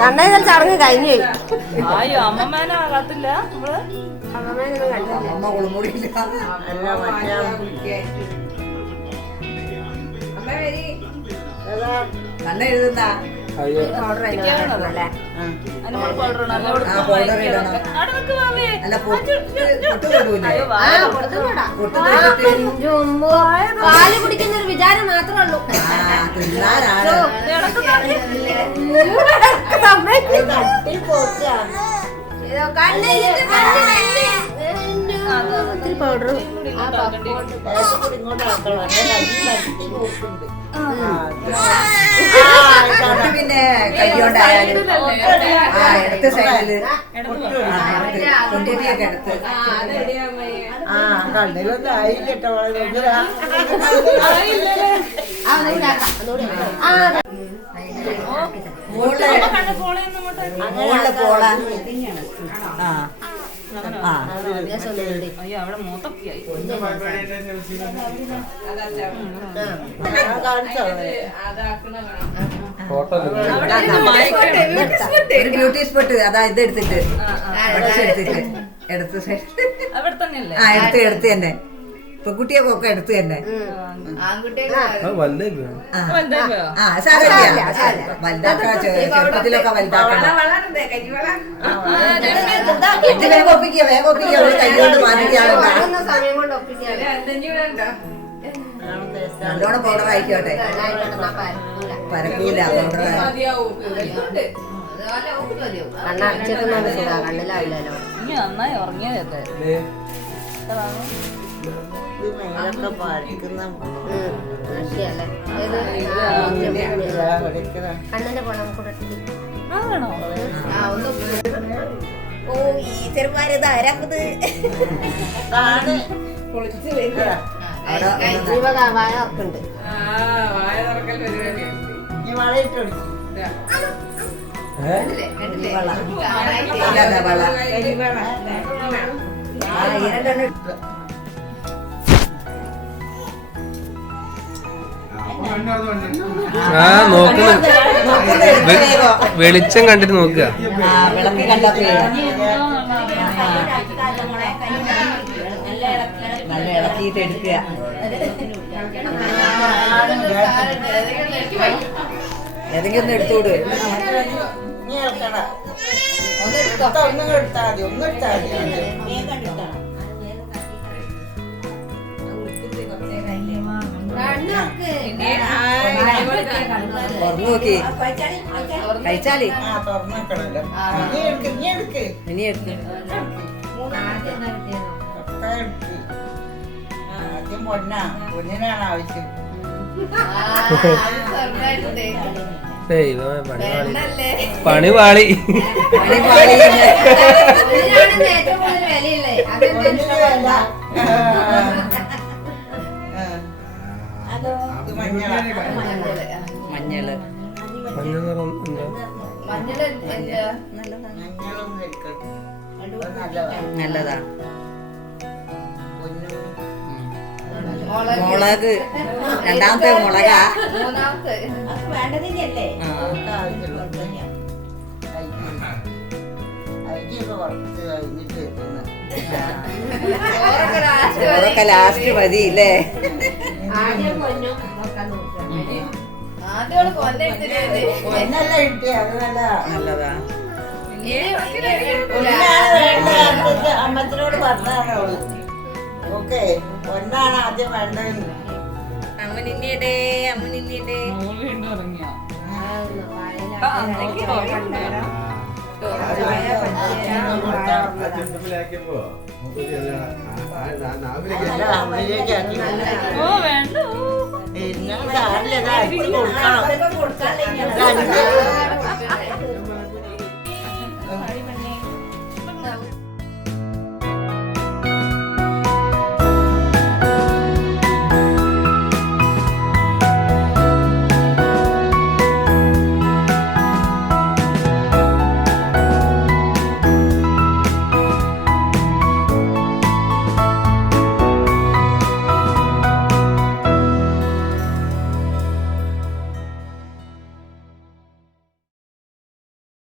കണ്ടതിൽ ചടങ്ങ് കഴിഞ്ഞു. അയ്യോ അമ്മമ്മേനാകത്തില്ല നമ്മള്. അമ്മമ്മേനൊന്നും കണ്ടില്ല. കണ്ണ എഴുതുന്ന പാല് കുടിക്കുന്ന ഒരു വിചാരം മാത്രമേ ഉള്ളൂ. ഒത്തിരി പൗഡറും പിന്നെ കയ്യോണ്ടായാലും ഇടത്ത് സൈഡില് കൊണ്ടിരിയൊക്കെ എടുത്ത് കണ്ണിലൊന്നും ആയിട്ടോ മോളിലെ പോള. അയ്യോ അവിടെ മൂത്തൊക്കെയായി. ഒരു ബ്യൂട്ടി സ്പോട്ട് അതാ ഇത് എടുത്തിട്ട് എടുത്ത് അവിടെ തന്നെയല്ലേ? ആ എടുത്ത് തന്നെ പെൺകുട്ടിയൊക്കെ എടുത്ത് തന്നെ. വലുതാക്കാ ചെറുപ്പത്തിലൊക്കെ വലുതാക്കണം. വേഗം ഒപ്പിക്കുക കൈകൊണ്ട് മാറ്റിയാണ്. നല്ലോണം പൗഡർ ആയിക്കോട്ടെ, പരക്കൂല പൗഡർ. കണ്ണടച്ചിട്ടുന്നത് സുഖ, കണ്ണിലാവില്ലല്ലോ. ഇനി നന്നായി ഉറങ്ങിയതല്ലേ. കണ്ണിന്റെ പണം കൂടെ. ഓ ഈ ചെറുമാരത് ആരാക്കുന്നത് വായ ഉറക്കുണ്ട്. വെളിച്ചം കണ്ടിട്ട് നോക്കുക. വിളക്ക് കണ്ടപ്പോ നല്ല ഇളക്കിയിട്ട് എടുക്കുക. ഏതെങ്കിലും ഒന്ന് എടുത്തോട്. നോക്കി കഴിച്ചാലേ ഇനി എടുക്ക്. പൊന്നിനാണ് ആവശ്യം. പണി പാളി. മഞ്ഞള് നല്ലതാ. മുളക് രണ്ടാമത്തെ മുളകാ. ചോറൊക്കെ ലാസ്റ്റ് മതി അല്ലേ? നല്ലതാ. അമ്മത്തിനോട് പറഞ്ഞോളൂ. ഓക്കെ, പൊന്നാണ് ആദ്യം വേണ്ടത്. അമ്മ നിന്നിടേ. വീണ്ടും ഇറങ്ങിയോ? ഓ വേണ്ട. കൊടുക്കണം.